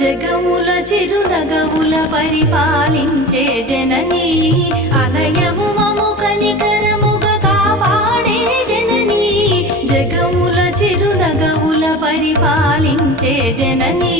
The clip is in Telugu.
జగముల చిరునగవుల పరిపాలించే జననీ అలయము మము కనికరముగా కాపాడే జననీ జగముల చిరునగవుల పరిపాలించే జననీ